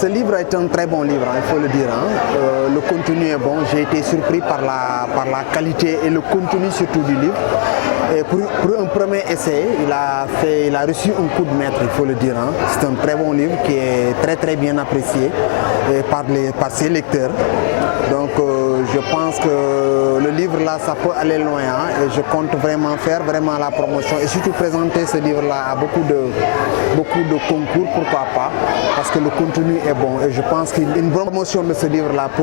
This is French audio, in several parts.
Ce livre est un très bon livre, il faut le dire. Le contenu est bon. J'ai été surpris par la qualité et le contenu surtout du livre. Et pour un premier essai, il a reçu un coup de maître, il faut le dire. C'est un très bon livre qui est très très bien apprécié par ses lecteurs. Donc je pense que le livre là, ça peut aller loin et je compte vraiment faire la promotion et surtout présenter ce livre là à beaucoup de concours, pourquoi pas, parce que le contenu est bon et je pense qu'une promotion de ce livre là peut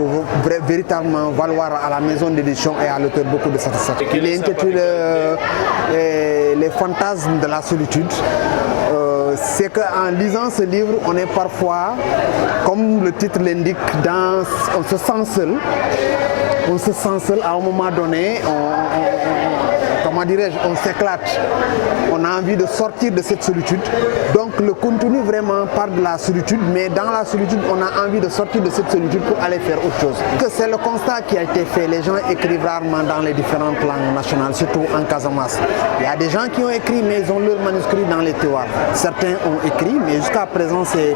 véritablement valoir à la maison d'édition et à l'auteur beaucoup de satisfaction. Il est intitulé Les fantasmes de la solitude. C'est qu'en lisant ce livre, on est parfois, comme le titre l'indique, on se sent seul. On se sent seul à un moment donné, on s'éclate. On a envie de sortir de cette solitude. Donc le contenu vraiment parle de la solitude, mais dans la solitude, on a envie de sortir de cette solitude pour aller faire autre chose. C'est le constat qui a été fait. Les gens écrivent rarement dans les différentes langues nationales, surtout en Casamance. Il y a des gens qui ont écrit, mais ils ont leur manuscrit dans les tiroirs. Certains ont écrit, mais jusqu'à présent, c'est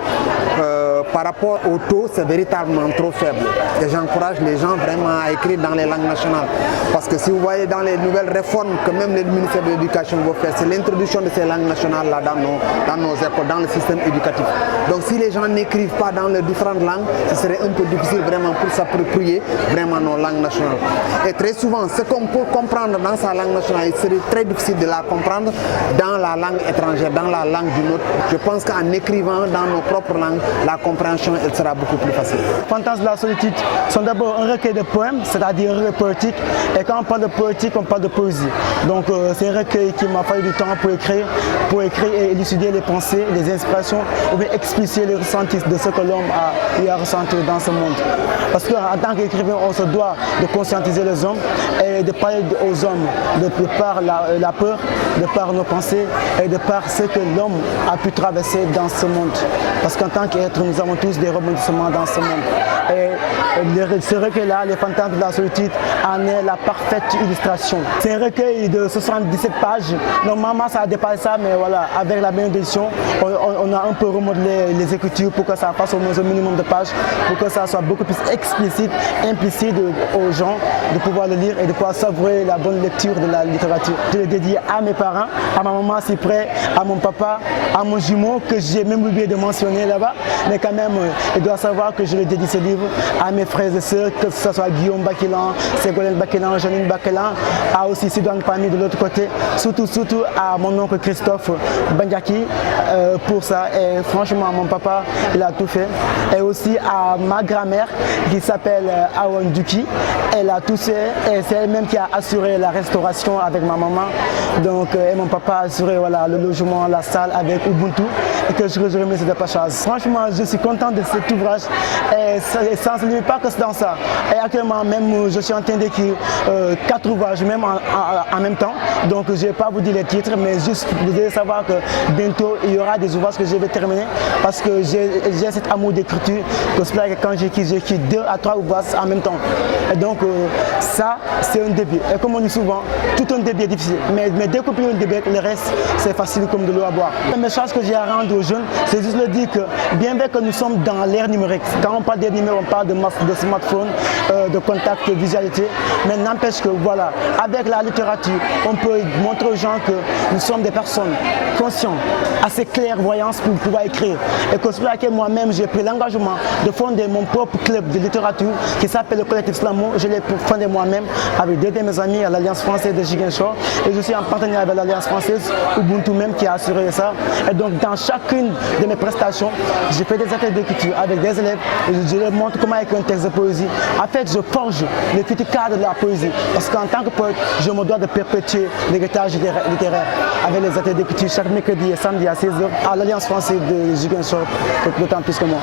par rapport au taux, c'est véritablement trop faible. Et j'encourage les gens vraiment à écrire dans les langues nationales. Parce que si vous voyez dans les nouvelles réformes que même le ministère de l'Éducation va faire, c'est l'introduction de ces langues nationales là dans nos écoles, dans le système éducatif. Donc si les gens n'écrivent pas dans les différentes langues, ce serait un peu difficile vraiment pour s'approprier vraiment nos langues nationales. Et très souvent, ce qu'on peut comprendre dans sa langue nationale, il serait très difficile de la comprendre dans la langue étrangère, dans la langue d'une autre. Je pense qu'en écrivant dans nos propres langues, la compréhension elle sera beaucoup plus facile. Les fantasmes de la solitude sont d'abord un recueil de poèmes, c'est-à-dire un recueil poétique. Et quand on parle de poétique, on parle de poésie. Donc c'est un recueil qui m'a fallu du temps pour écrire et élucider les pensées, les inspirations, ou bien expliciter les ressentis de ce que l'homme a eu à ressentir dans ce monde. Parce qu'en tant qu'écrivain, on se doit de conscientiser les hommes et de parler aux hommes de par la peur, de par nos pensées et de par ce que l'homme a pu traverser dans ce monde. Parce qu'en tant qu'être, nous avons tous des rebondissements dans ce monde. Et ce recueil-là, Les fantasmes de la solitude, en est la parfaite illustration. C'est un recueil de 77 pages. Normalement, ça a dépassé ça, mais voilà, avec la même édition, on a un peu remodelé les écritures pour que ça fasse au moins un minimum de pages, pour que ça soit beaucoup plus explicite, implicite aux gens de pouvoir le lire et de pouvoir savourer la bonne lecture de la littérature. Je l'ai dédié à mes parents, à ma maman si près, à mon papa, à mon jumeau que j'ai même oublié de mentionner là-bas, mais quand même, il doit savoir que je le dédie ce livre à mes frères et sœurs, que ce soit Guillaume Bakelan, Ségolène Bakelan, Janine Bakelan, à aussi Sidoine Pami de l'autre côté, surtout à mon oncle Christophe Bandiaki pour ça. Et franchement, mon papa, il a tout fait. Et aussi à ma grand-mère qui s'appelle Awan Duki, elle a tout fait et c'est elle-même qui a assuré la restauration avec ma maman. Donc, et mon papa a assuré voilà, le logement, la salle avec Ubuntu et que je remercie de passage. Franchement, je suis content de cet ouvrage et ça ne se limite pas que dans ça. Et actuellement, même, je suis en train d'écrire 4 ouvrages même en même temps. Donc, je ne vais pas vous dire les titres, mais juste vous devez savoir que bientôt, il y aura des ouvrages que je vais terminer parce que j'ai cet amour d'écriture que c'est vrai que quand j'écris 2 à 3 ouvrages en même temps. Et donc, ça, c'est un début. Et comme on dit souvent, tout un début est difficile. Mais dès qu'on peut un début, le reste, c'est facile comme de l'eau à boire. Le message que j'ai à rendre aux jeunes, c'est juste de dire que bien vrai que nous sommes dans l'ère numérique. Quand on parle des numéros, on parle de smartphone, de contact, de visualité. Mais n'empêche que voilà, avec la littérature, on peut montrer aux gens que nous sommes des personnes conscientes, assez clairvoyantes pour pouvoir écrire. Et que c'est pour laquelle moi-même j'ai pris l'engagement de fonder mon propre club de littérature qui s'appelle le collectif Slamo. Je l'ai fondé moi-même avec 2 de mes amis à l'Alliance française de Ziguinchor. Et je suis en partenariat avec l'Alliance française, Ubuntu même qui a assuré ça. Et donc dans chacune de mes prestations, j'ai fait des ateliers d'écriture avec des élèves et je leur montre comment écrire un texte de poésie. En fait, je forge le futur cadre de la poésie parce qu'en tant que poète, je me dois de perpétuer l'héritage littéraire avec les ateliers d'écriture chaque mercredi et samedi à 16h à l'Alliance française de Ziguinchor, d'autant plus que moi.